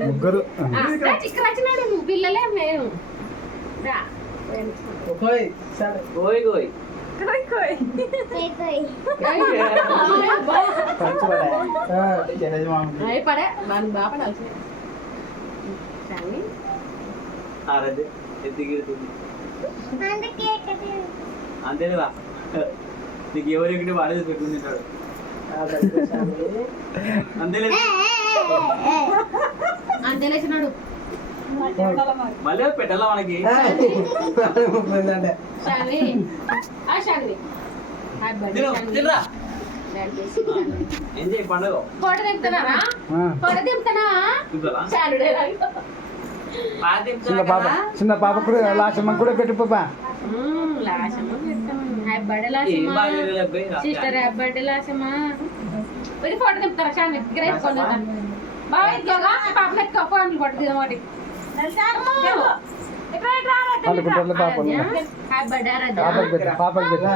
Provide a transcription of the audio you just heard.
ముగ్గురు పిల్లలే మేము అంతేనా నీకు ఎవరికి వాడే పెట్టుకుంటాడు అంతేలే అంతేలేసినాడు మళ్ళీ పెట్టాలా మనకి ఏం చేయ పండుగ ఫోటో దింపుతున్నారా ఫోటో దింపుతానా చిన్న పాప కూడా లాసమ్మ కూడా పెట్టు పాప సిస్టర్ హ్యాపీ బర్త్డే లాసమ్మ ఫోటో దింపుతారా షాని బాగా ఎత్తుకోగా పాపలు ఎత్తుకో ఫోన్లు ఫోటో దిగ ఒకటి పాప హ్యాపీ బర్త్డే పాపకి పెట్టు